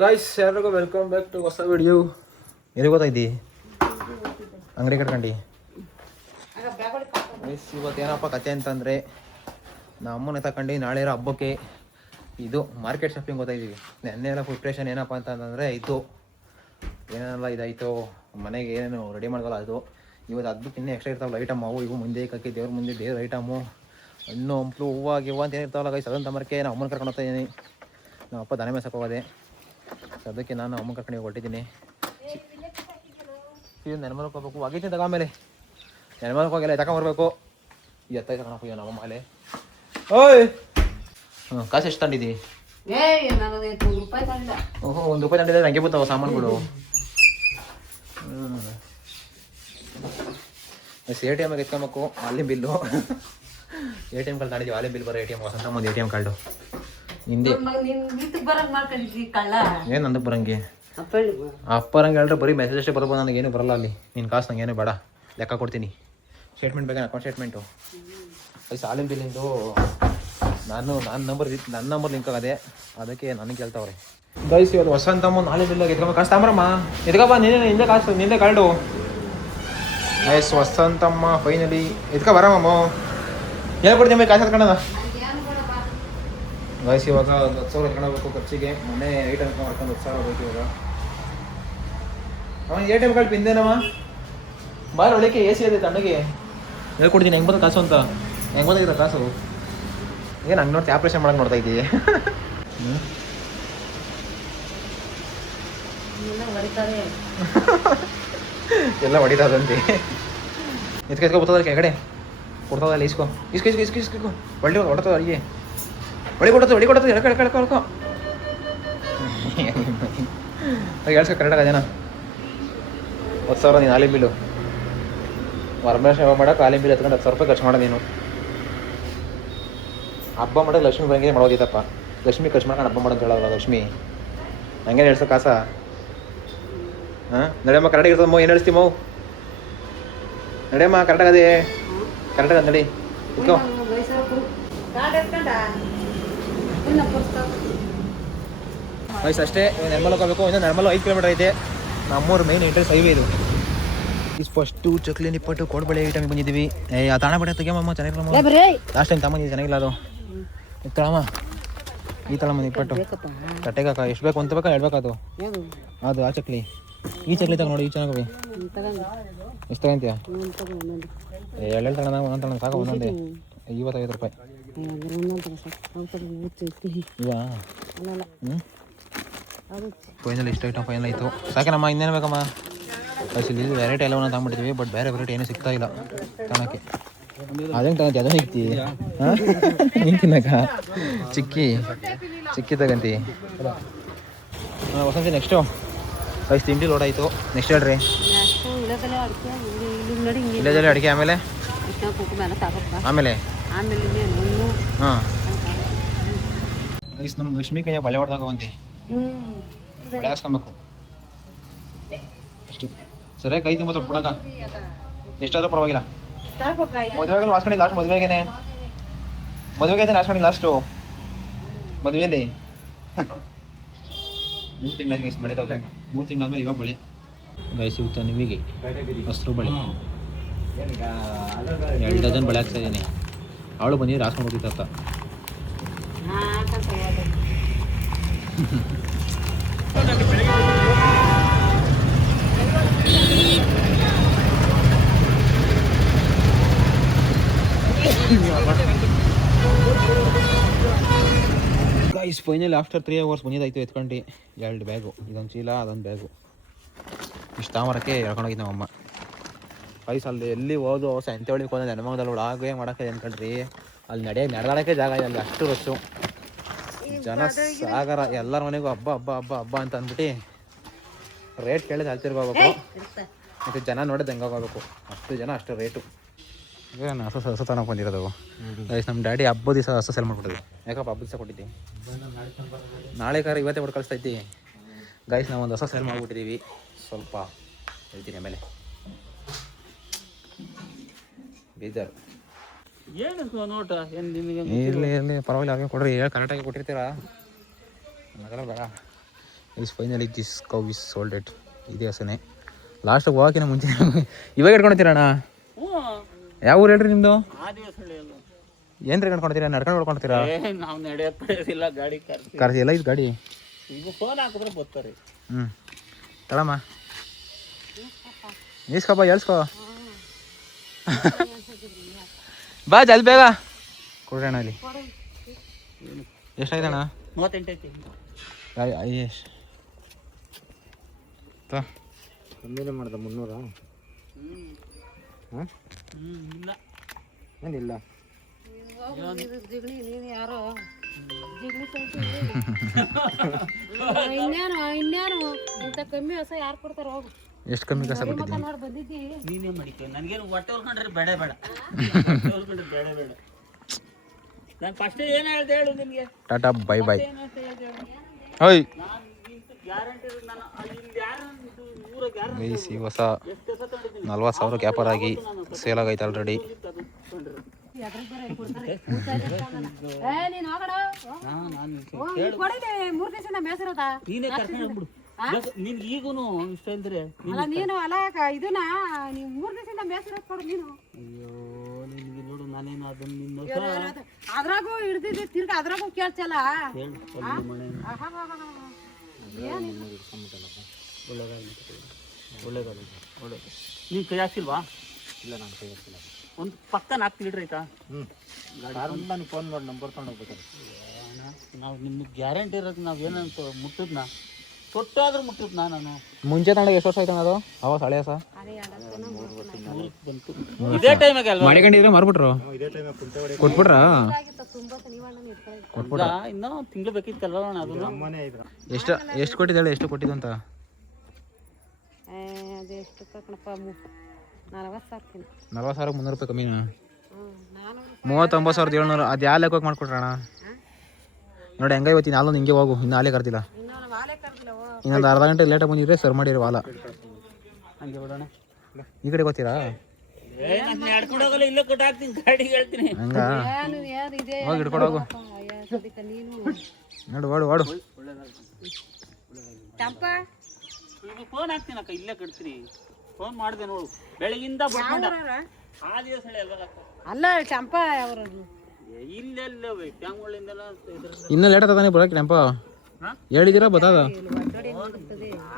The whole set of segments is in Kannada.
ಗೈಸ್ ಎಲ್ಲರಿಗೂ ವೆಲ್ಕಮ್ ಬ್ಯಾಕ್ ಟು ಹೊಸ ವಿಡಿಯೋ. ಎಲ್ಲಿ ಗೊತ್ತಾಯ್ತಿ ಅಂಗಡಿ ಕಟ್ಕೊಂಡು ಗೈಸ್ ಇವತ್ತು ಏನಪ್ಪ ಕತೆ ಅಂತಂದರೆ ನಮ್ಮ ಅಮ್ಮನ ತಗೊಂಡು ನಾಳೆ ಇರೋ ಹಬ್ಬಕ್ಕೆ ಇದು ಮಾರ್ಕೆಟ್ ಶಾಪಿಂಗ್ ಗೊತ್ತಾಯಿದ್ದೀವಿ. ನೆನ್ನೆ ಎಲ್ಲ ಪ್ರಿಪ್ರೇಷನ್ ಏನಪ್ಪ ಅಂತಂದರೆ ಇದು ಏನೇನೆಲ್ಲ ಇದಾಯಿತು ಮನೆಗೆ ಏನೇನು ರೆಡಿ ಮಾಡ್ಕೊಳ್ಳೋ ಅದು ಇವತ್ತು ಹಬ್ಬಕ್ಕೆ ಇನ್ನೂ ಎಕ್ಸ್ಟ್ರಾ ಇರ್ತಾವಲ್ಲ ಐಟಮ್ ಅವು ಇವು ಮುಂದೆ ಕಕ್ಕಿ ದೇವ್ರ ಮುಂದೆ ದೇವ್ರ ಐಟಮು ಹಣ್ಣು ಹಂಪ್ಲು ಹೂವು ಗಿವ್ವು ಅಂತ ಏನಿರ್ತಾವಲ್ಲ ಗೈಸ್ ಅದನ್ನು ತಮರಕ್ಕೆ ನಾನು ಅಮ್ಮನ ಕರ್ಕೊಂಡು ಹೋಗ್ತಾ ಇದ್ದೀನಿ. ನಮ್ಮ ಅಪ್ಪ ದನ ಮೇಸಕ್ಕೆ ಹೋಗೋದೆ ಅದಕ್ಕೆ ನಾನು ಅಮ್ಮನ ಕರ್ಕೊಂಡು ಹೊಟ್ಟಿದ್ದೀನಿ. ನೆನಮಲಕ್ಕೆ ಹೋಗ್ಬೇಕು ಆಗಿತ್ತು ತಗೊಂಬೇಲೆ ನೆನಮಲಕ್ಕೆ ಹೋಗಿಲ್ಲ ತಗೊಂಬರ್ಬೇಕು ಎತ್ತ ತಗೊಂಡು ನಮ್ಮ ಮಾಲೆ. ಓಯ್ ಕಾಸು ಎಷ್ಟು ತಂದಿದ್ದಿ? ಓಹೋ ₹1 ತಂದಿದ್ದೆ ನನಗೆ ಬರ್ತಾವ ಸಾಮಾನುಗಳು. ATM ಎತ್ಕೊಬೇಕು ಅಲ್ಲಿ ಬಿಲ್ಲು ATM ಕಾರ್ಡ್ ತಂದಿದ್ದೀವಿ ಅಲ್ಲಿ ಬಿಲ್ ಬರೋ ATM ವಸಂತ ಒಂದು ATM ಕಾರ್ಡು ಹಿಂದೆ ಏನು ನಂದಕ್ಕೆ ಬರಂಗೆ ಅಪ್ಪರಂಗೆ ಹೇಳಿದ್ರೆ ಬರೀ ಮೆಸೇಜ್ ಅಷ್ಟೇ ಬರ್ಬೋದು, ನನಗೇನು ಬರಲ್ಲ ಅಲ್ಲಿ. ನಿನ್ನ ಕಾಸು ನಂಗೇನು ಬೇಡ, ಲೆಕ್ಕ ಕೊಡ್ತೀನಿ. ಸ್ಟೇಟ್ಮೆಂಟ್ ಬೇಕಾ ಅಕೌಂಟ್ ಸ್ಟೇಟ್ಮೆಂಟು ಸಾಲಿನ ಬಿಲ್ಲಿಂದು ನನ್ನ ನಂಬರ್ ಲಿಂಕ್ ಆಗದೆ ಅದಕ್ಕೆ ನನಗೆ ಕೇಳ್ತಾವ್ರೆ. ಗೈಸ್ ಇವತ್ತು ವಸಂತಮ್ಮ ನಾಳೆ ಬಿಲ್ಲಾಗ ಎತ್ಕೊಂಬ ಕಾಸು ತಾಮ್ರಮ್ಮ ಎತ್ಕಪ್ಪ ನೀನೇ ಹಿಂದೆ ಕಾಸು ನಿಂದೆ ಕಾರ್ಡು. ಗೈಸ್ ವಸಂತಮ್ಮ ಫೈನಲಿ ಎತ್ಕೊ ಬರಮ್ಮ ಹೇಳ್ಕೊಡ್ತೀನಿ ಕಾಸು ಎತ್ಕೊಂಡ. ಗೈಸ್ ಇವಾಗ 10,000 ಎತ್ಕೊಂಡೋಗ್ಬೇಕು ಖರ್ಚಿಗೆ. ಮೊನ್ನೆ ಐಟಮ್ ಮಾಡ್ಕೊಂಡು 10,000 ಬೇಕು ಇವಾಗ. ಅವನು ATM ಕಾರ್ಡ್ ಪಿಂದೇನಮ್ಮ ಬಾರ ಒಳಕ್ಕೆ AC ಇದೆ ತಣ್ಣಗೆ ಹೇಳ್ಕೊಡ್ತೀನಿ ಹೆಂಗೆ ಬಂದ ಕಾಸು ಅಂತ. ಹೆಂಗೆ ಬಂದಿದ್ದ ಕಾಸು ಏನು ಹಂಗೆ ನೋಡಿ ಆಪ್ರೇಷನ್ ಮಾಡಕ್ಕೆ ನೋಡ್ತಾ ಇದ್ದೀವಿ. ಎಲ್ಲ ಹೊಡಿತಾದಂತೆ ಎತ್ಕೊ ಬರ್ತದ ಕೆಳಗಡೆ ಕೊಡ್ತದಲ್ಲ ಇಸ್ಕೊ ಒಳ್ಳೆ ಹೊಡ್ತದ ಅಲ್ಲಿಗೆ ಹೊಳಿ ಕೊಡ್ತದೆ ಎಳ್ಕೊ ಹೇಳ್ಸ್ಕೊ ಕರೆಕ್ಟಾಗ ಜನ 10,000 ನೀನು ಆಲಿಮ್ ಬಿಲ್ಲು ವರಮೇಶ್ ಹಬ್ಬ ಮಾಡೋಕೆ ಆಲಿಮ್ ಬಿಲ್ ಎತ್ಕೊಂಡು 10,000 ರೂಪಾಯಿ ಖರ್ಚು ಮಾಡೋದು ನೀನು. ಹಬ್ಬ ಮಾಡೋದು ಲಕ್ಷ್ಮಿ ಬರಂಗೆ ಮಾಡೋದಿತ್ತಪ್ಪ. ಲಕ್ಷ್ಮಿ ಖರ್ಚು ಮಾಡ್ಕೊಂಡು ಹಬ್ಬ ಮಾಡೋದು ಹೇಳಲ್ಲ ಲಕ್ಷ್ಮಿ ಹಂಗೆ ಹೇಳ್ಸೋ ಕಾಸ. ಹಾಂ ನಡೆಯಮ್ಮ ಕರೆಕ್ಟಾಗಿ ಇರ್ತದಮ್ಮ ಏನು ಹೇಳ್ತೀವಿ ಮೌ ನಡೆಯಮ್ಮ ಕರೆಕ್ಟಾಗದೆ ಕರೆಕ್ಟಾಗ ನಡಿ ಇಟ್ಕೋ. ವಯಸ್ಸು ಅಷ್ಟೇ ನೆರ್ಮಲಕ್ಕೆ ಹೋಗ್ಬೇಕು. ಇನ್ನು ನೆರ್ಮಲ 5 ಕಿಲೋಮೀಟರ್ ಐತೆ. ನಮ್ಮೂರು ಮೇನ್ ಎಂಟ್ರೆನ್ಸ್ ಹೈವೇ ಇದು. ಫಸ್ಟು ಚಕ್ಲಿ ನಿಪ್ಪಟ್ಟು ಕೋಡ್ಬಳೆ ಐಟಮಿಗೆ ಬಂದಿದ್ದೀವಿ. ಆ ತಾಣ ಬಟ್ಟೆ ತೆಗಿಯಮ್ಮ ಚೆನ್ನಾಗಿರಮ್ಮ. ಲಾಸ್ಟ್ ಟೈಮ್ ತಗೊಂಡಿದ್ದೀವಿ ಚೆನ್ನಾಗಿಲ್ಲ ಅದು ಇತ್ತಳಮ್ಮ ಈ ತಳಮ್ಮ ನಿಪ್ಪಟ್ಟು ತಟ್ಟೆಗಾಕ ಎಷ್ಟು ಬೇಕು ಅಂತ ಬೇಕಾ ಹೇಳ್ಬೇಕದು ಅದು ಆ ಚಕ್ಲಿ ಈ ಚಕ್ಲಿ ತಗೊಂಡು ನೋಡಿ ಈ ಚೆನ್ನಾಗಿ ಎಷ್ಟು ತಗೊಂತೀಯ? 2 ತಗೊಂಡ ಒಂದೊಂದು ತಗೊಂಡು ಸಾಕು ಒಂದೊಂದೇ ₹55 ಇವಾ. ಫೈನಲ್ ಇಷ್ಟು ಐಟಮ್ ಫೈನಲ್ ಆಯಿತು ಸಾಕೇನಮ್ಮ ಇನ್ನೇನು ಬೇಕಮ್ಮ? ಇಲ್ಲಿ ವೆರೈಟಿ ಎಲ್ಲವನ್ನ ತಗೊಂಡ್ಬಿಟ್ಟಿದ್ವಿ ಬಟ್ ಬೇರೆ ವೆರೈಟಿ ಏನೂ ಸಿಗ್ತಾ ಇಲ್ಲ ತಗೊಳಕ್ಕೆ. ಅದೇನು ತಗೊಂತಿ ಅದೇ ಸಿಗ್ತಿ ಹಾಂ ನೀನು ತಿನ್ನಕ ಚಿಕ್ಕಿ ತಗಂತಿ ವಸಂತಿ. ನೆಕ್ಸ್ಟು ಐಸ್ ತಿಂಡಿ ಲೋಡ್ ಆಯಿತು. ನೆಕ್ಸ್ಟ್ ಹೇಳ್ರಿ ಇಲ್ಲದಲ್ಲಿ ಅಡುಗೆ ಆಮೇಲೆ ಹಾಂ ಐಸ್ ನಮ್ಮ ಲಕ್ಷ್ಮಿ ಕೈಯ ಬಳೆ ಹೊಡೆದಾಗ ಬಂತಿ ಬಳೆ ಹಾಕ್ಸ್ಕೊಬೇಕು ಅಷ್ಟು ಸರಿಯಾಗಿ ಕೈ ತುಂಬ ಸ್ವಲ್ಪ ಬಿಡಕ ಎಷ್ಟಾದ್ರೂ ಪರವಾಗಿಲ್ಲ. ಮದುವೆಗೆ ಲಾಸ್ಟ್ ಲಾಸ್ಟ್ ಮದುವೆಗೆ ಲಾಸ್ಟ್ ಮಾಡಿ ಲಾಸ್ಟು ಮದುವೆಯಲ್ಲಿ 3 ತಿಂಗಳ ಬಳೆ ತಗೊಂಡೆ 3 ತಿಂಗಳಾದ್ಮೇಲೆ ಇವಾಗ ಬಳೆ ಗೈಸ್ ಇವತ್ತು ನಿಮಗೆ ಹಸ್ರು ಬಳೆ 2 ಡಜನ್ ಬಳೆ ಹಾಕ್ತಾ ಇದ್ದೀನಿ. ಅವಳು ಬಂದಿದ್ರೆ ಹಾಸ್ಕೊಂಡು ಹೋಗಿತ್ತ ಗೈಸ್ ಫೈನಲ್ ಆಫ್ಟರ್ 3 hours ಬಂದಿದ್ದಾಯ್ತು ಎತ್ಕೊಂಡು 2 ಬ್ಯಾಗು ಇದೊಂದು ಚೀಲ ಅದೊಂದು ಬ್ಯಾಗು ಇಷ್ಟು ತಾಮರಕ್ಕೆ ಹೇಳ್ಕೊಂಡೋಗಿದ್ದು ನಮ್ಮಮ್ಮ. ಗೈಸ್ ಅಲ್ಲಿ ಎಲ್ಲಿ ಹೋದು ಸಂತೆವಳಿಗೆ ಹೋದ ನೆನಮಂಗದಲ್ಲಿ ಒಳಗೆ ಮಾಡೋಕ್ಕೆ ಅನ್ಕೊಂಡ್ರಿ ಅಲ್ಲಿ ನಡೆದಾಡೋಕ್ಕೆ ಜಾಗ ಇದೆ ಅಲ್ಲಿ ಅಷ್ಟು ರಶ್ಶು ಜನ ಸಾಗರ. ಎಲ್ಲರ ಮನೆಗೂ ಹಬ್ಬ ಹಬ್ಬ ಹಬ್ಬ ಹಬ್ಬ ಅಂತ ಅಂದ್ಬಿಟ್ಟು ರೇಟ್ ಕೇಳಿದ್ರೆ ಹಲ್ತಿರ್ಗೋಗ್ಬೇಕು ಮತ್ತು ಜನ ನೋಡಿದ್ದು ಹೆಂಗೆ ಹೋಗ್ಬೇಕು ಅಷ್ಟು ಜನ ಅಷ್ಟು ರೇಟು. ಏನು ಹೊಸ ತನಕ ಬಂದಿರೋದು ಗೈಸ್ ನಮ್ಮ ಡ್ಯಾಡಿ ಹಬ್ಬದ ದಿವಸ ಹೊಸ ಸೇಲ್ ಮಾಡ್ಬಿಟ್ಟಿದ್ವಿ. ಯಾಕಪ್ಪ ಹಬ್ಬದ ದಿವಸ ಕೊಟ್ಟಿದ್ದೀವಿ ನಾಳೆ ಕಾರ ಇವತ್ತೇ ಕೊಟ್ಟು ಕಳಿಸ್ತೈತಿ ಗೈಸ್. ನಾವು ಒಂದು ಹೊಸ ಸೇಲ್ ಮಾಡಿಬಿಟ್ಟಿದ್ದೀವಿ ಸ್ವಲ್ಪ ಹೇಳ್ತೀನಿ ಆಮೇಲೆ ಬೇಜಾರು ಏನು ನೋಟ ಏನು ನಿಮಗೆ ಇರಲಿ ಪರವಾಗಿಲ್ಲ ಹಾಗೆ ಕೊಡ್ರಿ ಹೇಳಿ ಕರೆಕ್ಟಾಗಿ ಕೊಟ್ಟಿರ್ತೀರಾ ನಗರ ಬೇಡ is finally this cow is sold it. ಇದೇ ಹಸನೆ ಲಾಸ್ಟ್ ಹೋಗೋಕಿನ ಮುಂಚೆ ಇವಾಗ ಇಟ್ಕೊಳ್ತೀರಣ್ಣ. ಹ್ಞೂ ಯಾವ ಊರು ಹೇಳ್ರಿ ನಿಮ್ಮದು? ಆ ದಿವಸ ಹೇಳಿ ಏನು ರೀ ಕಟ್ಕೊಳ್ತೀರಾ? ನಡ್ಕೊಂಡು ಹೊಡ್ಕೊಳ್ತೀರಾ? ನಾವು ನಡೆಯೋಕ್ಕಿಲ್ಲ, ಗಾಡಿ ಕರ್ಸಿ ಎಲ್ಲ ಇದು ಗಾಡಿ ಈಗ ಫೋನ್ ಹಾಕಿದ್ರೆ ಬರ್ತಾರೆ. ಹ್ಞೂ ತಳಮ್ಮ ಈಸ್ಕೊಪ್ಪ ಎಳ್ಸ್ಕೊ ಬಾ ಜಲ್ದಿ ಬೇಗ ಕೊಡ್ರಿ ಅಣ್ಣ. ಇಲ್ಲಿ ಎಷ್ಟಾಯ್ತು ಅಣ್ಣ? 38 ಐತಿ. ಎಷ್ಟು ಕಮ್ಮಿನೇ ಮಾಡ್ದ 300. ಹಾಂ ಇಲ್ಲ ಏನಿಲ್ಲ. ಇನ್ನೇನು ಇಂಥ ಕಮ್ಮಿ ಹೊಸ ಯಾರು ಕೊಡ್ತಾರ? ಹೋಗು. ಎಷ್ಟು ಕಮ್ಮಿ ಕಸ ಕೊಟ್ಟಿದ್ದೀನಿ? ನೀನೇ ಮಾಡಿಕ. ನನಗೇನು ಹೊಟ್ಟೆ ಹೊಲ್ಕೊಂಡ್ರೆ ಬೇಡ ಬೇಡ ಹೊಲ್ಕೊಂಡ್ರೆ ಬೇಡ ಬೇಡ. ನಾನು ಫಸ್ಟ್ ಏನು ಹೇಳ್ದೆ ಹೇಳು ನಿನಗೆ? Tata bye bye. ಏನಂತ ಹೇಳ್ದೆ ಹೇಳು? ಓಯ್ ನಾನು ಗ್ಯಾರಂಟಿ ನಾನು ಇಲ್ಲಿ ಯಾರು ಊರಾಗ ಯಾರು ಗೈಸ್ ಈ ಹೊಸ ಎಷ್ಟು ಕಸ ತೊಗೊಂಡಿದ್ದೀನಿ 40,000 ಕ್ಯಾಪರ್ ಆಗಿ ಸೇಲ್ ಆಗೈತೆ ಆಲ್ರೆಡಿ. ನೀನೇ ಕರ್ಕೊಂಡ್ಬಿಡು. ನಿನ್ಗೆ ಈಗೂನು ಇಷ್ಟ ಇಲ್ದ್ರೆ ನೀನು ಅಲ್ಲ ಇದನ್ನ ನೀವು 3 ದಿವಸದಿಂದ ಬೇಸರ ಕೊಡು ನೀನು. ಅಯ್ಯೋ ನಿನ್ಗೆ ನೋಡು ನಾನೇನು ಅದನ್ನ ನಿನ್ನ ಅದ್ರಾಗೂ ಹಿಡ್ದಿದ್ದೆ ತಿರ್ಗ ಅದ್ರಾಗೂ ಕೇಳ್ಸಲ್ಲ. ಹೇಳು ಮನೆ ಒಳ್ಳೇದಾಗಲಿ ಒಳ್ಳೇದು. ನೀನು ಕೈ ಹಾಕ್ಸಿಲ್ವಾ? ಇಲ್ಲ ನಾನು ಕೈ ಹಾಕ್ಸಿಲ್ಲ. ಒಂದು ಪಕ್ಕ 4 ಲೀಟ್ರ್ ಆಯ್ತಾ? ಗಾಡಿ ನಾನು ಫೋನ್ ಮಾಡಿ ನಂಬರ್ ತೊಗೊಂಡು ಹೋಗ್ಬೇಕಾರೆ. ನಾವು ನಿಮ್ಗೆ ಗ್ಯಾರಂಟಿ ಇರೋದು ನಾವು ಏನಂತ ಮುಟ್ಟಿದ್ನ ತೊಟ್ಟಾದ್ರೂ ಮುಟ್ಟಿದ್ನ ನಾನು. ಮುಂಚೆ ತಗೊಂಡಾಗ ಎಷ್ಟು ವರ್ಷ ಆಯ್ತು ಅದು? ಅವಾಗ ಹಳೆಯ ಸಹ ಬಂತು ಇದೇ ಟೈಮಿಗೆ ಅಲ್ವಾ ಮಾಡಿಕೊಂಡಿದ್ರೆ ಮಾರ್ಬಿಟ್ರು? ಇದೇ ಟೈಮ್ ಕುಂಟೆ ಹೊಡಿ ಕೊಟ್ಬಿಟ್ರಾ? ಕೊಟ್ಬಿಡ. ಇನ್ನೂ ತಿಂಗಳು ಬೇಕಿತ್ತಲ್ವ ಅಣ್ಣ ಅದು? ಅಮ್ಮನೇ ಇದ್ರ. ಎಷ್ಟು ಕೊಟ್ಟಿದ್ದಾಳೆ? ಎಷ್ಟು ಕೊಟ್ಟಿದ್ದು ಅಂತ? ಅದೆಷ್ಟು ಕಣಪ್ಪ 40,000. 40,000 300 ರೂಪಾಯಿ ಕಮ್ಮಿನಾ? 39,700. ಅದು ಯಾವ ಲೆಕ್ಕಕ್ಕೆ ಮಾಡ್ಕೊಟ್ರಣ? ನೋಡಿ ಹೆಂಗ ಇವತ್ತಿನ ಹಾಲು ಹಿಂಗೆ ಹೋಗು. ಇನ್ನು ಹಾಲೇ ಕರ್ದಿಲ್ಲ. ಇನ್ನೊಂದು ಅರ್ಧ ಗಂಟೆ ಲೇಟಾಗಿ ಬಂದಿದ್ರೆ ಸರ್ ಮಾಡಿರೋ ಹಾಲ. ಹಂಗೆ ಬಿಡೋಣ. ಈ ಕಡೆ ಗೊತ್ತೀರಾ? ನಡ್ಕೊಂಡು ಹೋಗಲ್ಲ, ಇಲ್ಲೇ ಕೊಟ್ಟು ಹಾಕ್ತೀನಿ ಗಾಡಿಗೆ ಹೇಳ್ತೀನಿ. ಹಂಗ ಹೋಗಿ ಹಿಡ್ಕೊಂಡು ಹೋಗು. ನೋಡು ಓಡು ಓಡು. ಈಗ ಫೋನ್ ಹಾಕ್ತೀನಿ ಅಕ್ಕ, ಇಲ್ಲೇ ಕಟ್ತೀನಿ. ಫೋನ್ ಮಾಡಿದೆ ನೋಡು ಬೆಳಗಿಂದ ಬಿಟ್ಕೊಂಡ. ಆ ದಿವಸ ಅಲ್ಲ ಚಂಪಾ ಅವರು ಇಲ್ಲೆಲ್ಲ ಟ್ಯಾಂಗಳಿಂದೆಲ್ಲ ಇನ್ನೂ ಲೇಟ್ ಆಗ್ತದಾನೆ ಬರೋಕೆ ಟೆಂಪ ಹೇಳಿದಿರಾ ಬತ್ತದ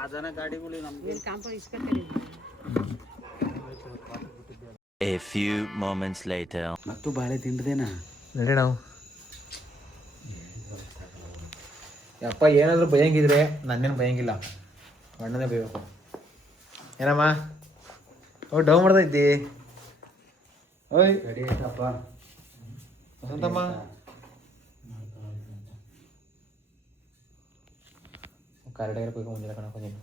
ಅದನ್ನ ಗಾಡಿಗಳು ನಮ್ಗೆ A few moments later. ಮತ್ತು ಬಾಳೆ ತಿಂಡ್ದೇನಾ ನಡಿ ನಾವು. ಯಪ್ಪ ಏನಾದರೂ ಭಯಂಗಿದ್ರೆ ನನ್ನೇನು ಭಯಂಗಿಲ್ಲ, ಅಣ್ಣನೇ ಬೈಬೇಕು. ಏನಮ್ಮ ಓ ಡೌ ಮಾಡ್ತಾ ಇದ್ದಿ? ಓಯ್ ರೆಡಿ ಆಯ್ತಪ್ಪ ವಸಂತಮ್ಮ. ಕಾರ್ಡಾಗಿರೋ ಕೊಯ್ಕೊಂಡು ಮುಂದಿಲ್ಲ ಕಣಪ್ಪ ನೀನು.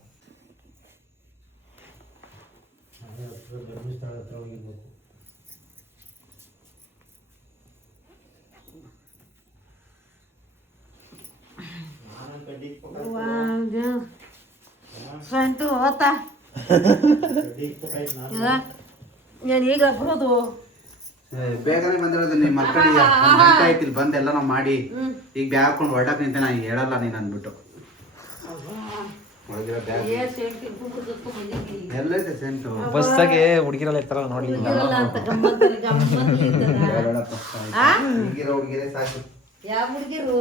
ಸ್ವಂತ ಹೋತಾ ನಾನು ಈಗ ಬರೋದು ಬೇಗನೆ ಬಂದಿರೋದು. ನೀನ್ ಮಲ್ಕೊಂಡಿದ್ಯಾ? 1 ಗಂಟೆ ಆಯ್ತಿಲ್ ಬಂದು ಎಲ್ಲ ನಾವು ಮಾಡಿ ಈಗ ಬ್ಯಾಗ್ ಹಾಕೊಂಡು ಹೊರಟಕ್ ನಿಂತೆ. ನಾನು ಹೇಳಲ್ಲ ನೀನು ಅಂದ್ಬಿಟ್ಟು ಎಲ್ಲೈತೆ ಸೆಂಟು. ಬಸ್ಸಾಗೆ ಹುಡುಗಿರೆಲ್ಲ ಇರ್ತಾರಲ್ಲ ನೋಡಿ. ಹುಡುಗಿರೋ ಹುಡುಗಿರೇ ಸಾಕು. ಯಾವ ಹುಡುಗಿರು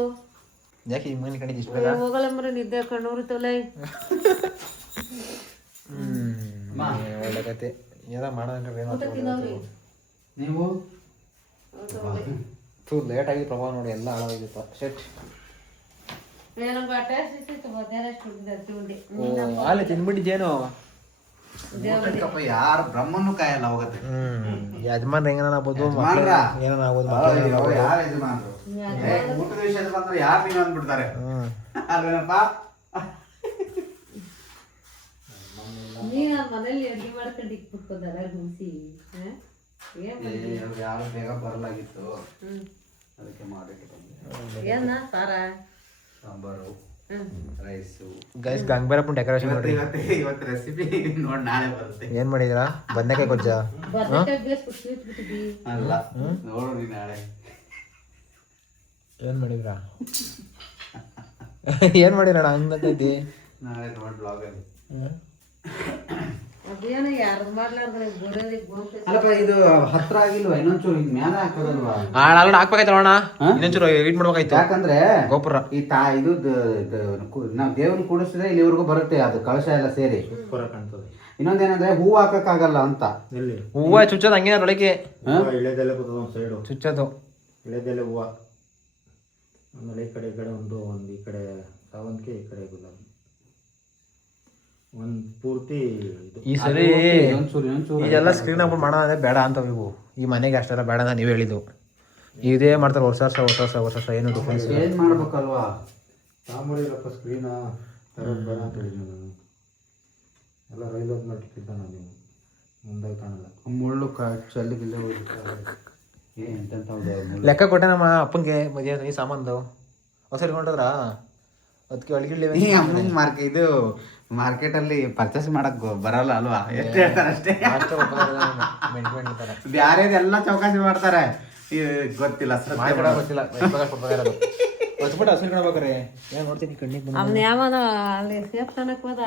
ಯಾಕೆ ಈ ಮನೆ ಕಣಿಗೆ ಇಷ್ಟ ಬೇಗ? ಹೋಗಲ್ಲ ಮರ ನಿದ್ದೆ ಕಣ್ಣೂರು ತೊಲೆ. ಒಳ್ಳೆ ಕತೆ. ಏನೋ ಮಾಡೋದಂದ್ರೆ ನೀವು ಲೇಟ್ ಆಗಿ ಪ್ರಭಾವ ನೋಡಿ ಎಲ್ಲ ಹಾಳಾಗಿತ್ತು. ಶೆಟ್ ಹಾಲು ತಿನ್ಬಿಟ್ಟಿದ್ದೇನೋ. ಯಾರು ಬ್ರಹ್ಮನ್ನು ಕಾಯಲ್ಲ ಹೋಗತ್ತೆ. ಯಜಮಾನ್ ಹೆಂಗನ ಆಗ್ಬೋದು, ಏನಾನ ಆಗ್ಬೋದು. ಯಾರು ಯಜಮಾನ್ರು ಊಟದ ವಿಷಯದ ಬಂದ್ರೆ ಯಾರು ನೀನು ಅಂದ್ಬಿಡ್ತಾರೆ ಅಲ್ವೇನಪ್ಪ? ಮನೇಲಿ ಅಡ್ಗೆ ಮಾಡ್ಕೊಂಡು ಇಟ್ಬಿಟ್ಕೋದಾರ ಗುಂಸಿ. ಯಾರು ಬೇಗ ಬರಲಾಗಿತ್ತು, ಅದಕ್ಕೆ ಮಾಡಿಟ್ಟು ಬಂದೆ. ಏನ ಸಾರ ಸಾಂಬಾರು, ರೈಸು. ಗೈಸ್ ಗಂಗಬೇರಪ್ಪನ ಡೆಕೋರೇಷನ್ ನೋಡಿ. ಇವತ್ತು ರೆಸಿಪಿ ನೋಡಿ ನಾಳೆ ಬರುತ್ತೆ. ಏನ್ ಮಾಡಿದ್ರಾ? ಬದನೆಕಾಯಿ ಗೊಜ್ಜ ಅಲ್ಲ, ನೋಡು ನೀ ನಾಳೆ ಏನ್ ಮಾಡಿದ್ರಾ? ಏನ್ ಮಾಡಿರೋಣ ಹಂಗಂತ ಇದ್ದಿ? ನಾಳೆ ನೋಡಿ ಬ್ಲಾಗಲ್ಲಿ. ಅದೇನೋ ಯಾರು ಮಾಡ್ಲಾರ್ದ್ರೆ ಗೋಡೆಗೆ ಗೋಂತೆ ಅಲ್ಲಪ್ಪ ಇದು ಹತ್ರ ಆಗಿಲ್ವಾ? ಇನ್ನೊಂಚೂರು ಹಿಂಗ್ ಮ್ಯಾಲೆ ಹಾಕೋದಲ್ವಾ? ಅಲ್ಲ ಹಾಕ್ಬೇಕಾಯ್ತು ಅಣ್ಣ, ಇನ್ನೊಂಚೂರು ಇಟ್ ಮಾಡ್ಬೇಕಾಯ್ತು. ಯಾಕಂದ್ರೆ ಗೋಪುರ ಈ ಇದು ನಾವ್ ದೇವ್ರನ್ನ ಕೂಡಿಸಿದ್ರೆ ಇಲ್ಲಿವರೆಗೂ ಬರುತ್ತೆ, ಅದು ಕಳಶ ಎಲ್ಲ ಸೇರಿ. ಸೂಪರ್ ಕಾಣ್ತದೆ. ಇನ್ನೊಂದೇನಂದ್ರೆ ಹೂ ಹಾಕಕ್ಕಾಗಲ್ಲ ಅಂತ. ಎಲ್ಲಿ ಹೂವ ಚುಚ್ಚೋದು ಹಂಗೆ ಒಳಗೆ ಇಳೆದೆಲೆ ಬರ್ತದೆ ಒಂದು ಸೈಡು, ಚುಚ್ಚೋದು ಇಳೆದೆಲೆ ಹೂವು. ಆಮೇಲೆ ಈ ಕಡೆ ಒಂದು ಈ ಕಡೆ ಸಾವಂತಿಗೆ, ಈ ಕಡೆ ಗುಲಾಬಿ. ಒಂದು ಪೂರ್ತಿ ಇದು. ಈ ಸರಿ ಇನ್ನೊಂಚೂರು ಇದೆಲ್ಲ ಸ್ಕ್ರೀನ್ ಹಾಕ್ಬಿಟ್ಟು ಮಾಡೋಣ ಅಂದ್ರೆ ಬೇಡ ಅಂತ ಇವು ಈ ಮನೆಗೆ ಅಷ್ಟೆಲ್ಲ ಬೇಡ ಅಂತ ನೀವು ಹೇಳಿದ್ದು. ಇದೇ ಮಾಡ್ತಾರೆ ವರ್ಷ ಏನು ಡಿಫ್ರೆನ್ಸ್ ಚೇಂಜ್ ಮಾಡ್ಬೇಕಲ್ವಾ? ಸಾಂಬಾರಿಲ್ಲಪ್ಪ ಸ್ಕ್ರೀನ ಬೇಡ ಅಂತ ಹೇಳಿದ್ನು ನಾನು. ಎಲ್ಲ ರೈಲ್ ಮೇಲೆ ಟಿಕೆಟ್ ನಾನು ನೀವು ಮುಂದೆ ಕಾಣಲ್ಲ. ಮುಳ್ಳು ಚಲ್ಲಿ ಬಿಲ್ಲೆ ಎಂತೆಂತ ಲೆಕ್ಕ ಕೊಟ್ಟೆ ನಮ್ಮ ಅಪ್ಪನಿಗೆ ಮದುವೆ ಈ ಸಾಮಾನ್ದು ಹೊಸ ಇಟ್ಕೊಂಡ್ರ ಅದಕ್ಕೆ ಅಳ್ಗಿಳ್ಳಿ ಇದು ಮಾರ್ಕೆಟ್ ಅಲ್ಲಿ ಪರ್ಚೇಸ್ ಮಾಡಕ್ ಬರಲ್ಲ ಅಲ್ವಾ? ಎಷ್ಟು ಹೇಳ್ತಾರೆ ಅಷ್ಟೇ. ಬ್ಯಾರೇದೆಲ್ಲ ಚೌಕಾಸಿ ಮಾಡ್ತಾರೆ, ಗೊತ್ತಿಲ್ಲ ಗೊತ್ತಿಲ್ಲ ಹೊಸ್ಬಿಟ್ಟು ಹಸಿರು ಕಾಣ್ಬೇಕಾರೆ ಏನ್ ನೋಡ್ತೀನಿ ಕಣ್ಣಿಗೆ ಅವ್ನ ಯಾವನ ಅಲ್ಲಿ ಸೇಫ್ ತನಕ ಹೋದ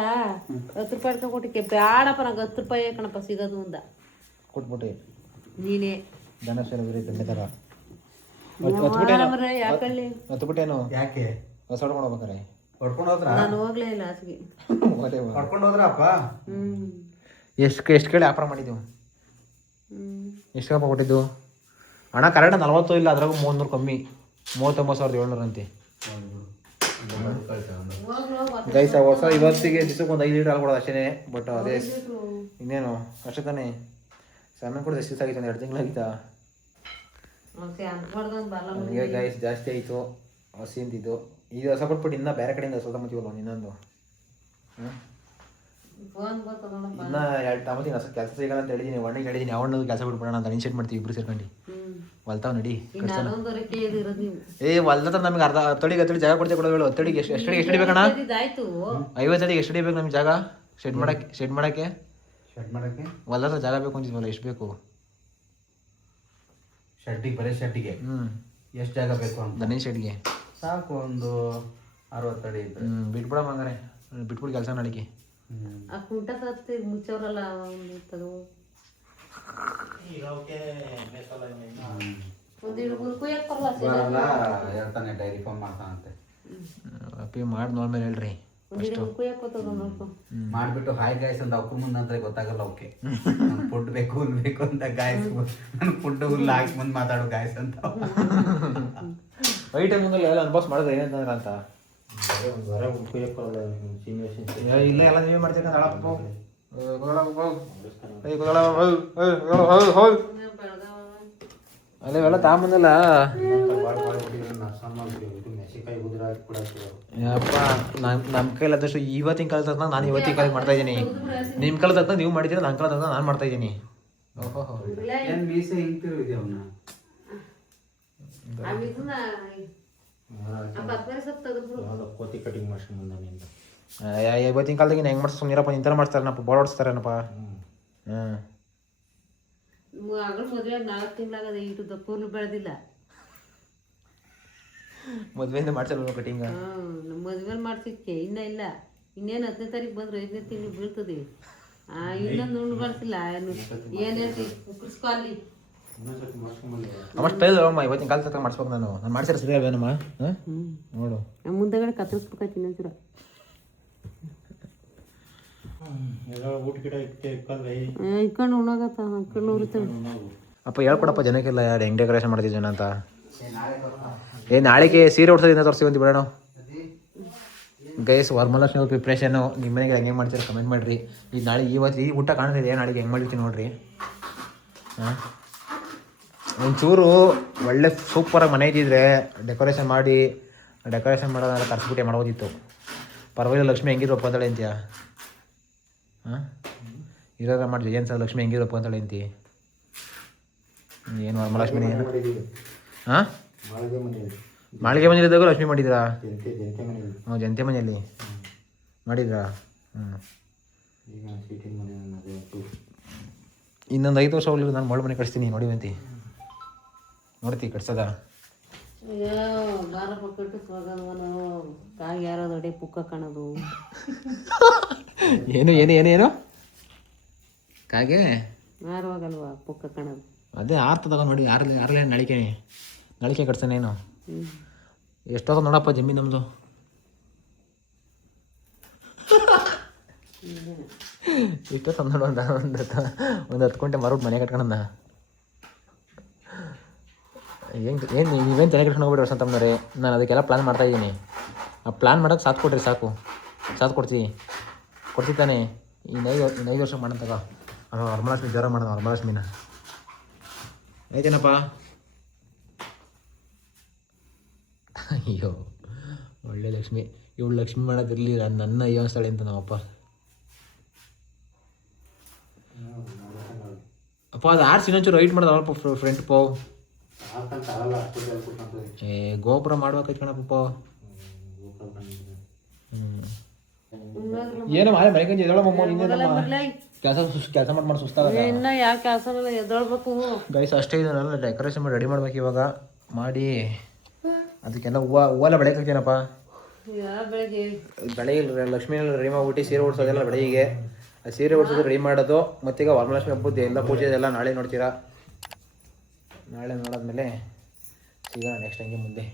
10 ರೂಪಾಯಿ ಕೊಟ್ಟಿಕ್ಕೆ ಬೇಡಪ್ಪ ನಂಗೆ 10 ರೂಪಾಯಿ ಕಣಪ್ಪ ಸಿಗೋದು ಅಂದ. ಕೊಟ್ಬಿಟ್ಟು ನೀನೇ ಧನಶ್ವರ ಬೇರೆ ತಂದೆ ಥರ ಯಾಕಳ್ಳಿ ಹೊತ್ಬಿಟ್ಟೇನು ಯಾಕೆ ಹೊಸ ಹೊಡ್ಕೊಂಡು ಹೋಗ್ಬೇಕಾರೆ ಹೊಡ್ಕೊಂಡು ಹೋದ್ರ? ನಾನು ಹೋಗ್ಲೇ ಇಲ್ಲ ಆಚೆಗೆ. ಹೊಡ್ಕೊಂಡು ಹೋದ್ರಪ್ಪ? ಎಷ್ಟು ಕೇಳಿ ವ್ಯಾಪಾರ ಮಾಡಿದ್ದೀವಿ. ಎಷ್ಟು ಕಪ್ಪ ಕೊಟ್ಟಿದ್ದು ಹಣ? ಕರೆಕ್ಟ್ 40 ಇಲ್ಲ, ಅದ್ರಾಗ 300 ಕಮ್ಮಿ, 39,700 ಅಂತೆ. ಗೈಸ್ ಹೊಸ ಇವತ್ತಿಗೆ ದಿವಸಕ್ಕೆ ಒಂದು 5 ಲೀಟರ್ ಹಾಲು ಕೊಡೋದು ಅಷ್ಟೇ. ಬಟ್ ಅದೇ ಇನ್ನೇನು ಅಷ್ಟೇ ತಾನೇ. ಸಣ್ಣ ಕೂಡ ಎಷ್ಟು ದಿವಸ ಆಗಿತ್ತು? 2 ತಿಂಗಳಾಗಿತ್ತಾ? ನನಗೆ ಗೈಸ್ ಜಾಸ್ತಿ ಆಯಿತು ಹಸಿ ಅಂತಿದ್ದು. ಇದು ಹೊಸ ಕೊಟ್ಬಿಟ್ಟು ಇನ್ನೂ ಬೇರೆ ಕಡೆಯಿಂದ ಹೊಸ ತಗೊಂತೀವಲ್ಲ ಇನ್ನೊಂದು. ಇನ್ನ 2 ಟಮತಿ ಹೊಸ ಕೆಲಸ ಸಿಗಲ್ಲ ಅಂತ ಹೇಳಿದ್ದೀನಿ. ಒಣ್ಣಿಗೆ ಹೇಳಿದ್ದೀನಿ ಅವಣ್ಣದು ಕೆಲಸ ಬಿಟ್ಬಿಡೋಣ ಅಂತ ಇನ್ಶಿಯೇಟ್ ಮಾಡ್ತೀವಿ ಇಬ್ರು ಸೇರ್ಕೊಂಡು. ಹೊಲ್ತಾವ್ ನಡಿ ಹೊಲ್ದ ನಮಗೆ ಅರ್ಧ ಹತ್ತಡಿಗೆ ಜಾಗ ಕೊಡ್ತೀವಿ ಕೊಡೋದು. ಹತ್ತಡಿಗೆ ಎಷ್ಟು ಹಿಡಿಬೇಕಣ್ಣ? 50 ಅಡಿಗೆ ಎಷ್ಟು ಹಿಡಿಬೇಕು ನಮ್ಗೆ ಜಾಗ? ಶೆಡ್ ಮಾಡಕ್ಕೆ ಹೊಲ್ದ ಜಾಗ ಬೇಕು ಅಂತಿದ್ವಲ್ಲ, ಎಷ್ಟು ಬೇಕು? ಶೆಡ್ಡಿಗೆ ಬರೀ ಶೆಡ್ಡಿಗೆ ಎಷ್ಟು ಜಾಗ ಬೇಕು ಅಂತ? ದನಿನ್ ಶೆಡ್ಗೆ ಸಾಕು, ಒಂದು 60 ಅಡಿ ಇದ್ರೆ. ಬಿಟ್ಬಿಡ ಮಂಗಾರೆ, ಬಿಟ್ಬಿಟ್ಟು ಕೆಲಸ ನಡಿಗೆ. ಆ ಕುಂಟ ತತ್ತಿ ಮುಚ್ಚವ್ರಲ್ಲ ಹೇಳ್ತಾನೆ ಡೈರಿ ಫಾರ್ಮ್ ಮಾಡ್ತಾನಂತೆ. ಅಪ್ಪಿ ಮಾಡಿ ನೋಡ್ಮೇಲೆ ಹೇಳ್ರಿ. ಮಾಡ್ಬಿಟ್ಟು ಹಾಯ್ ಗಾಯ್ಸ್ ಅಂತ ಅವ್ರ ಮುಂದೆ ಅಂದ್ರೆ ಗೊತ್ತಾಗಲ್ಲ. ಅವಕ್ಕೆ ಫುಡ್ ಬೇಕು ಅಂತ ಗಾಯ್ಸ್ ನನ್ ಫುಡ್ ಹುಲ್ಲು ಹಾಕಿ ಮುಂದೆ ಮಾತಾಡೋ ಗಾಯ್ಸ್ ಅಂತ. ಐಟಮ್ ಮುಂದೆ ಎಲ್ಲ ಅನ್ಬಾಸ್ ಮಾಡಿದ್ರೆ ಏನಂತಂದ್ರೆ ಅಂತ ಒಂದು ವಾರ ಉಪಯೋಗ ಇಲ್ಲ ಎಲ್ಲ ನೀವೇ ಮಾಡ್ತೀರ. ಅಲ್ಲೆಲ್ಲ ತಾಂಬಂದಲ್ಲ ಅಪ್ಪ. ನಮ್ಮ ಕೈಲಾದಷ್ಟು ಇವತ್ತಿನ ಕಾಲ ತಕ್ಕ ನಾನು ಇವತ್ತಿನ ಕಾಲ ಮಾಡ್ತಾ ಇದ್ದೀನಿ. ನಿಮ್ಮ ಕಾಲ ತಕ್ಕ ನೀವು ಮಾಡಿದ್ದೀರ, ನನ್ನ ಕಾಲ ತಕ್ಕ ನಾನು ಮಾಡ್ತಾ ಇದ್ದೀನಿ. ಓಹೋ ಏನ್ ಮೀಸೆ ಹಿಂಗ್ತಿರೋದು ಅವನ್ನ ಕೋತಿ ಕಟಿಂಗ್ ಮಾಡ್ಸ್ಕೊಂಡ್ ಬಂದ. ಇವತ್ತಿನ ಕಾಲದಾಗ ಹೆಂಗೆ ಮಾಡ್ತಾ ಸುಮ್ಮನಿರಪ್ಪ, ನಿಂತರ ಮಾಡ್ತಾರನಪ್ಪ, ಬೋರ್ಡ್ ಓಡಿಸ್ತಾರೇನಪ್ಪ. ಮಗಳು ಮದುವೆ 4 ತಿಂಗಳಾಗದ, ಇಟ್ಟು ದಪ್ಪೂರ್ಲು ಬೆಳೆದಿಲ್ಲ. ಮದುವೆಯಿಂದ ಮಾಡ್ಸಲ್ವ ಕಟಿಂಗ್? ಮದುವೆ ಮಾಡ್ಸಿದ್ಕೆ ಇನ್ನ ಇಲ್ಲ. ಇನ್ನೇನು 10ನೇ ತಾರೀಕು ಬಂದ್ರೆ 5ನೇ ತಿಂಗಳು ಬೀಳ್ತದೆ. ಇನ್ನೊಂದು ಉಂಡು ಬರ್ತಿಲ್ಲ. ಏನು ಹೇಳ್ತೀವಿ ಕುಕ್ಕರ್ಸ್ಕೊ ಅಲ್ಲಿ ಅಮ್ಮ ಸ್ಟೈಲ್ ಅಮ್ಮ. ಇವತ್ತಿನ ಕಾಲ ತಕ್ಕ ಮಾಡಿಸ್ಬೇಕು ನಾನು ಮಾಡ್ಸಿರೋ ಸರಿ ಅವೇನಮ್ಮ? ನೋಡು ಮುಂದಗಡೆ ಕತ್ತರಿಸ್ಬೇಕಾಯ್ತು ಇನ್ನೊಂಚೂರ. ಊಟ ಗಿಡ ಇಕ್ಕೊಂಡು ಉಣ್ಣಾಗತ್ತ ಇಕ್ಕೊಂಡು ಉರಿತಾಳೆ. ಅಪ್ಪ ಹೇಳ್ಕೊಡಪ್ಪ ಜನಕ್ಕೆಲ್ಲ ಯಾರು ಹೆಂಗೆ ಡೆಕೋರೇಷನ್ ಮಾಡ್ತಿದ್ವಿ ಜನ ಅಂತ. ನಾಳೆಗೆ ಸೀರೆ ಉಡ್ಸೋದ್ರಿಂದ ತೋರಿಸ್ತೀವಿ ಬಿಡೋಣ. ಗೈಸ್ ವರಮಹಾಲಕ್ಷ್ಮಿ ಪ್ರಿಪ್ರೇಷನ್ನು ನಿಮ್ಮ ಮನೆಗೆ ಹೆಂಗೆ ಮಾಡ್ತೀರ ಕಮೆಂಟ್ ಮಾಡಿರಿ. ಈಗ ನಾಳೆ ಇವತ್ತು ಈ ಊಟ ಕಾಣ್ತಿದೆ, ನಾಳೆಗೆ ಹೆಂಗೆ ಮಾಡಿರ್ತೀನಿ ನೋಡಿರಿ. ಒಂಚೂರು ಒಳ್ಳೆ ಸೂಪರಾಗಿ ಮನೆ ಇದ್ದಿದ್ರೆ ಡೆಕೋರೇಷನ್ ಮಾಡೋದೆಲ್ಲ ಕರ್ಸ್ಬಿಟ್ಟೆ ಮಾಡೋದಿತ್ತು. ಪರವಾಗಿಲ್ಲ, ಲಕ್ಷ್ಮಿ ಹೆಂಗಿರು ಒಪ್ಪಂತಾಳೆ ಅಂತೀಯ? ಇರೋದ ಮಾಡಿ ಏನು ಸರ್ ಲಕ್ಷ್ಮಿ ಹೆಂಗಿರು ಒಪ್ಪಂತಾಳೆ ಅಂತೀಯ? ಏನು ವರಮಹಾಲಕ್ಷ್ಮಿ ಏನು? ಮಾಳಿಗೆ ಮನೆಯಲ್ಲಿದ್ದಾಗ ಲಕ್ಷ್ಮಿ ಮಾಡಿದ್ರಾ? ಜಂತೆ ಮನೆಯಲ್ಲಿ ಮಾಡಿದ್ರಾ? ಇನ್ನೊಂದು 5 ವರ್ಷ ಹೋಗ್ಲಿ ನಾನು ಮಳೆ ಮನೆ ಕಟ್ಸ್ತೀನಿ, ನೋಡಿವಂತಿ ನೋಡ್ತಿ ಕಟ್ಸದ. ಅಯ್ಯೋ ಬಾರಪ್ಪ ಕಟ್ಟಿಸ್ವಾಗಲ್ವನು ಕಾಯಿ ಯಾರೋ ದೊಡ್ಡ ಪುಕ್ಕ ಕಾಣೋದು ಏನು ಏನು ಏನು ಏನು ಕಾಗೆ ಮಾರುವಾಗಲ್ವಾ ಪುಕ್ಕ ಕಾಣೋದು ಅದೇ ಆರ್ತದಾಗ ನೋಡಿ ಯಾರಲ್ಲೇ ನಳಿಕೆ ಕಟ್ಸನೇನು ಎಷ್ಟೊತ್ತ ನೋಡಪ್ಪ ಜಮೀನು ನಮ್ಮದು ಇಷ್ಟೊತ್ತು ನೋಡು ಒಂದು 10 ಗಂಟೆ ಮರುಟ್ ಮನೆ ಕಟ್ಕೊಂಡ ಏನು ನೀವೇನು ತಲೆ ಕಟ್ಕೊಂಡು ಹೋಗ್ಬಿಡ್ರಿ ವಸಂತಮ್ಮನವ್ರೆ ನಾನು ಅದಕ್ಕೆಲ್ಲ ಪ್ಲ್ಯಾನ್ ಮಾಡ್ತಾಯಿದ್ದೀನಿ ಆ ಪ್ಲ್ಯಾನ್ ಮಾಡೋಕ್ಕೆ ಸಾಥ್ ಕೊಡ್ರಿ ಸಾಥ್ ಕೊಡ್ತೀವಿ ತಾನೆ ಇನ್ನೈದು ವರ್ಷ ಮಾಡೋಂತಾಗ ವರಮಹಾಲಕ್ಷ್ಮಿ ಜ್ವರ ಮಾಡೋಣ ವರಮಹಾಲಕ್ಷ್ಮಿನ ಆಯ್ತೇನಪ್ಪ ಅಯ್ಯೋ ಒಳ್ಳೆ ಲಕ್ಷ್ಮಿ ಇವಳು ಲಕ್ಷ್ಮಿ ಮಾಡೋದಿರಲಿ ನನ್ನ ಅಯ್ಯೋ ಸ್ಥಳ ಅಂತ ನಮ್ಮಪ್ಪ ಅಪ್ಪ ಅದು ಆರ್ಸಿ ಇನ್ನೊಂಚೂರು ರೈಟ್ ಮಾಡೋದು ಅವಲ್ಪ ಫ್ರಂಟ್ ಪೋ ಏ ಗೋಪುರ ಮಾಡ್ಬೇಕೈತೆ ಕಣಪ್ಪ ಏನೋ ಮಾಯ ಮನೆಗಂಜಿ ಎದೊಳಮ್ಮ ಕೆಲಸ ಮಾಡಿ ಸುಸ್ತಾಗ ಇನ್ನ ಯಾವ ಕೆಲಸನೆಲ್ಲ ಎದ್ದೊಳ್ಬೇಕು ಗೈಸ್ ಅಷ್ಟೇ ಇದನ್ನೆಲ್ಲ ಡೆಕೋರೇಷನ್ ಮಾಡಿ ರೆಡಿ ಮಾಡ್ಬೇಕು ಇವಾಗ ಮಾಡಿ ಅದಕ್ಕೆಲ್ಲ ಹೂವೆಲ್ಲ ಬೆಳಕಾಗ್ತೀನಪ್ಪ ಬೆಳಗ್ಗೆ ಲಕ್ಷ್ಮೀ ರೆಡಿ ಮಾಡ್ಬಿಟ್ಟು ಸೀರೆ ಓಡಿಸೋದೆಲ್ಲ ಬೆಳಗ್ಗೆ ಆ ಸೀರೆ ಓಡಿಸೋದು ರೆಡಿ ಮಾಡೋದು ಮತ್ತೀಗ ವರಮಹಾಲಕ್ಷ್ಮಿ ಹಬ್ಬದ ಎಲ್ಲ ಪೂಜೆ ಎಲ್ಲ ನಾಳೆ ನೋಡ್ತೀರಾ ನಾಳೆ ನೋಡಾದ್ಮೇಲೆ ಸಿಗೋಣ ನೆಕ್ಸ್ಟ್ ಹಂಗೆ ಮುಂದೆ